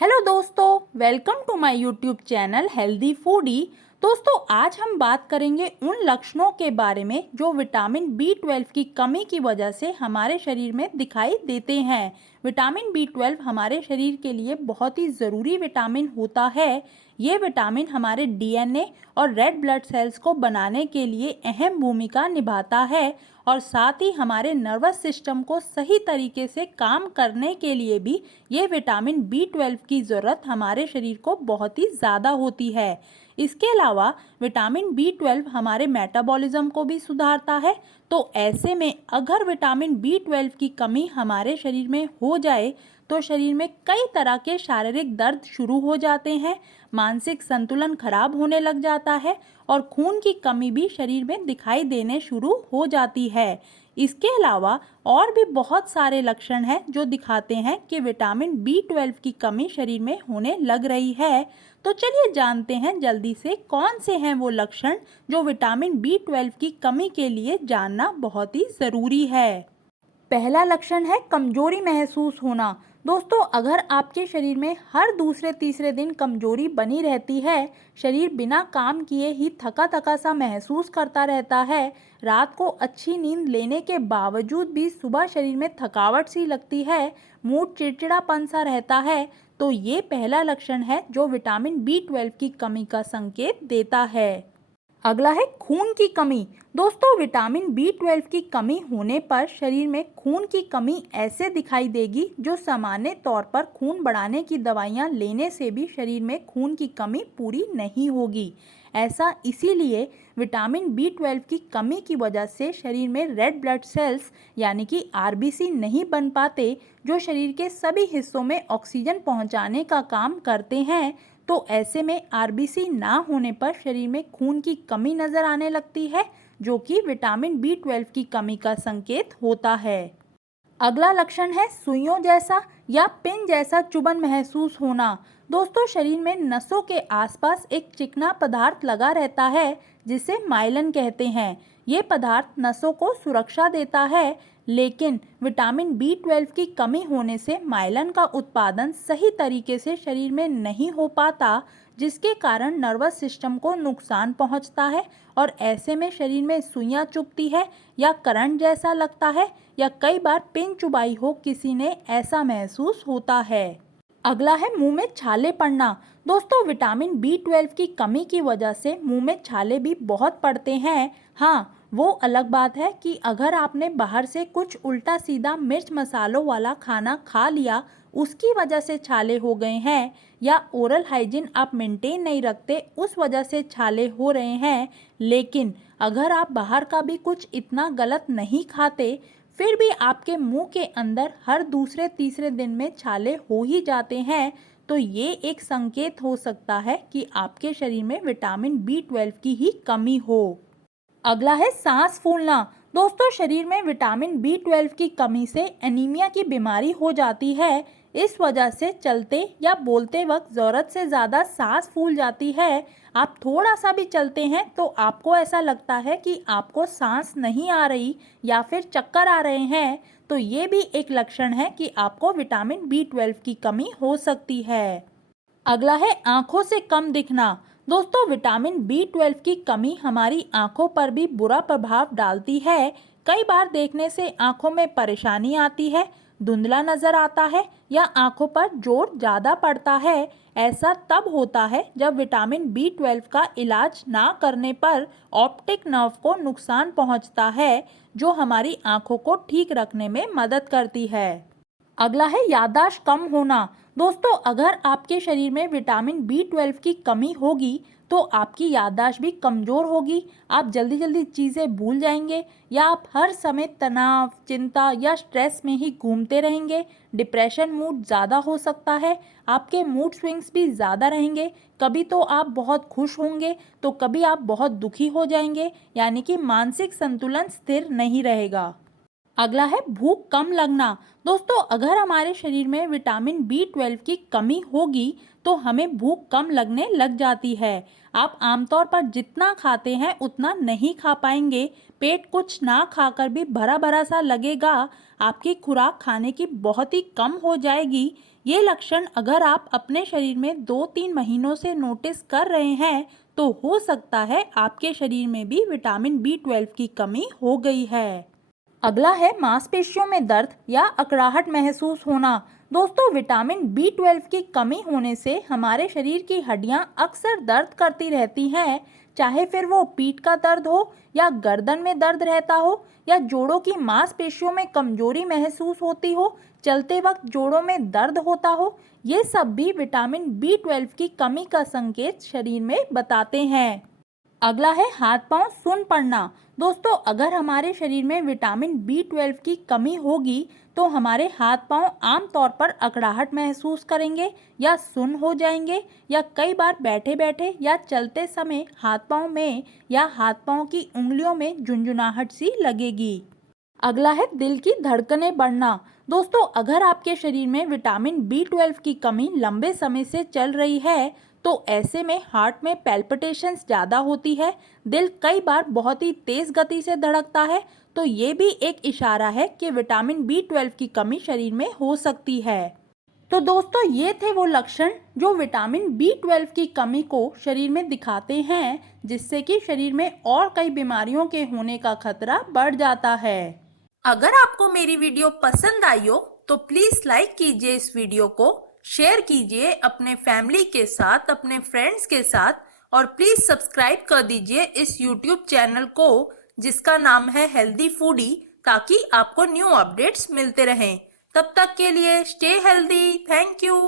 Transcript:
Hello दोस्तों, welcome to my YouTube channel healthy foodie. दोस्तों, आज हम बात करेंगे उन लक्षणों के बारे में जो विटामिन B12 की कमी की वजह से हमारे शरीर में दिखाई देते हैं। विटामिन B12 हमारे शरीर के लिए बहुत ही ज़रूरी विटामिन होता है। ये विटामिन हमारे DNA और रेड ब्लड सेल्स को बनाने के लिए अहम भूमिका निभाता है और साथ ही हमारे नर्वस सिस्टम को सही तरीके से काम करने के लिए भी ये विटामिन B12 की ज़रूरत हमारे शरीर को बहुत ही ज़्यादा होती है। इसके अलावा विटामिन B12 हमारे मेटाबॉलिज्म को भी सुधारता है। तो ऐसे में अगर विटामिन B12 की कमी हमारे शरीर में हो जाए तो शरीर में कई तरह के शारीरिक दर्द शुरू हो जाते हैं, मानसिक संतुलन खराब होने लग जाता है और खून की कमी भी शरीर में दिखाई देने शुरू हो जाती है। इसके अलावा और भी बहुत सारे लक्षण हैं जो दिखाते हैं कि विटामिन B12 की कमी शरीर में होने लग रही है। तो चलिए जानते हैं जल्दी से कौन से हैं वो लक्षण जो विटामिन B12 की कमी के लिए जानना बहुत ही ज़रूरी है। पहला लक्षण है कमजोरी महसूस होना। दोस्तों, अगर आपके शरीर में हर दूसरे तीसरे दिन कमजोरी बनी रहती है, शरीर बिना काम किए ही थका थका सा महसूस करता रहता है, रात को अच्छी नींद लेने के बावजूद भी सुबह शरीर में थकावट सी लगती है, मूड चिड़चिड़ापन सा रहता है, तो ये पहला लक्षण है जो विटामिन B12 की कमी का संकेत देता है। अगला है खून की कमी। दोस्तों, विटामिन B12 की कमी होने पर शरीर में खून की कमी ऐसे दिखाई देगी जो सामान्य तौर पर खून बढ़ाने की दवाइयाँ लेने से भी शरीर में खून की कमी पूरी नहीं होगी। ऐसा इसीलिए विटामिन B12 की कमी की वजह से शरीर में रेड ब्लड सेल्स यानी कि RBC नहीं बन पाते, जो शरीर के सभी हिस्सों में ऑक्सीजन पहुंचाने का काम करते हैं। तो ऐसे में RBC ना होने पर शरीर में खून की कमी नज़र आने लगती है, जो कि विटामिन B12 की कमी का संकेत होता है। अगला लक्षण है सुइयों जैसा या पिन जैसा चुभन महसूस होना। दोस्तों, शरीर में नसों के आसपास एक चिकना पदार्थ लगा रहता है जिसे माइलिन कहते हैं। ये पदार्थ नसों को सुरक्षा देता है, लेकिन विटामिन B12 की कमी होने से माइलिन का उत्पादन सही तरीके से शरीर में नहीं हो पाता, जिसके कारण नर्वस सिस्टम को नुकसान पहुंचता है और ऐसे में शरीर में सुइयां चुभती है या करंट जैसा लगता है या कई बार पिन चुभाई हो किसी ने ऐसा महसूस होता है। अगला है मुंह में छाले पड़ना। दोस्तों, विटामिन B12 की कमी की वजह से मुंह में छाले भी बहुत पड़ते हैं। हाँ, वो अलग बात है कि अगर आपने बाहर से कुछ उल्टा सीधा मिर्च मसालों वाला खाना खा लिया, उसकी वजह से छाले हो गए हैं, या ओरल हाइजीन आप मेंटेन नहीं रखते उस वजह से छाले हो रहे हैं। लेकिन अगर आप बाहर का भी कुछ इतना गलत नहीं खाते, फिर भी आपके मुंह के अंदर हर दूसरे तीसरे दिन में छाले हो ही जाते हैं, तो ये एक संकेत हो सकता है कि आपके शरीर में विटामिन B12 की ही कमी हो। अगला है सांस फूलना। दोस्तों, शरीर में विटामिन B12 की कमी से एनीमिया की बीमारी हो जाती है। इस वजह से चलते या बोलते वक्त ज़रूरत से ज़्यादा सांस फूल जाती है। आप थोड़ा सा भी चलते हैं तो आपको ऐसा लगता है कि आपको सांस नहीं आ रही या फिर चक्कर आ रहे हैं, तो ये भी एक लक्षण है कि आपको विटामिन B12 की कमी हो सकती है। अगला है आंखों से कम दिखना। दोस्तों, विटामिन B12 की कमी हमारी आंखों पर भी बुरा प्रभाव डालती है। कई बार देखने से आंखों में परेशानी आती है, धुंधला नजर आता है या आंखों पर जोर ज़्यादा पड़ता है। ऐसा तब होता है जब विटामिन B12 का इलाज ना करने पर ऑप्टिक नर्व को नुकसान पहुंचता है, जो हमारी आंखों को ठीक रखने में मदद करती है। अगला है याददाश्त कम होना। दोस्तों, अगर आपके शरीर में विटामिन B12 की कमी होगी तो आपकी याददाश्त भी कमज़ोर होगी। आप जल्दी जल्दी चीज़ें भूल जाएंगे या आप हर समय तनाव, चिंता या स्ट्रेस में ही घूमते रहेंगे। डिप्रेशन मूड ज़्यादा हो सकता है। आपके मूड स्विंग्स भी ज़्यादा रहेंगे। कभी तो आप बहुत खुश होंगे तो कभी आप बहुत दुखी हो जाएंगे, यानी कि मानसिक संतुलन स्थिर नहीं रहेगा। अगला है भूख कम लगना। दोस्तों, अगर हमारे शरीर में विटामिन B12 की कमी होगी तो हमें भूख कम लगने लग जाती है। आप आमतौर पर जितना खाते हैं उतना नहीं खा पाएंगे। पेट कुछ ना खाकर भी भरा भरा सा लगेगा। आपकी खुराक खाने की बहुत ही कम हो जाएगी। ये लक्षण अगर आप अपने शरीर में 2-3 महीनों से नोटिस कर रहे हैं तो हो सकता है आपके शरीर में भी विटामिन B12 की कमी हो गई है। अगला है मांसपेशियों में दर्द या अकड़ाहट महसूस होना। दोस्तों, विटामिन B12 की कमी होने से हमारे शरीर की हड्डियां अक्सर दर्द करती रहती हैं, चाहे फिर वो पीठ का दर्द हो या गर्दन में दर्द रहता हो या जोड़ों की मांसपेशियों में कमजोरी महसूस होती हो, चलते वक्त जोड़ों में दर्द होता हो। ये सब भी विटामिन B12 की कमी का संकेत शरीर में बताते हैं। अगला है हाथ पांव सुन्न पड़ना। दोस्तों, अगर हमारे शरीर में विटामिन B12 की कमी होगी तो हमारे हाथ पांव आमतौर पर अकड़ाहट महसूस करेंगे या सुन्न हो जाएंगे, या कई बार बैठे बैठे या चलते समय हाथ पांव में या हाथ पांव की उंगलियों में झुंझुनाहट सी लगेगी। अगला है दिल की धड़कनें बढ़ना। दोस्तों, अगर आपके शरीर में विटामिन B12 की कमी लंबे समय से चल रही है तो ऐसे में हार्ट में पैल्पिटेशंस ज़्यादा होती है, दिल कई बार बहुत ही तेज़ गति से धड़कता है, तो ये भी एक इशारा है कि विटामिन B12 की कमी शरीर में हो सकती है। तो दोस्तों, ये थे वो लक्षण जो विटामिन B12 की कमी को शरीर में दिखाते हैं, जिससे कि शरीर में और कई बीमारियों के होने का खतरा बढ़ जाता है। अगर आपको मेरी वीडियो पसंद आई हो तो प्लीज लाइक कीजिए इस वीडियो को, शेयर कीजिए अपने फैमिली के साथ, अपने फ्रेंड्स के साथ, और प्लीज सब्सक्राइब कर दीजिए इस यूट्यूब चैनल को जिसका नाम है हेल्दी फूडी, ताकि आपको न्यू अपडेट्स मिलते रहें। तब तक के लिए स्टे हेल्दी। Thank you.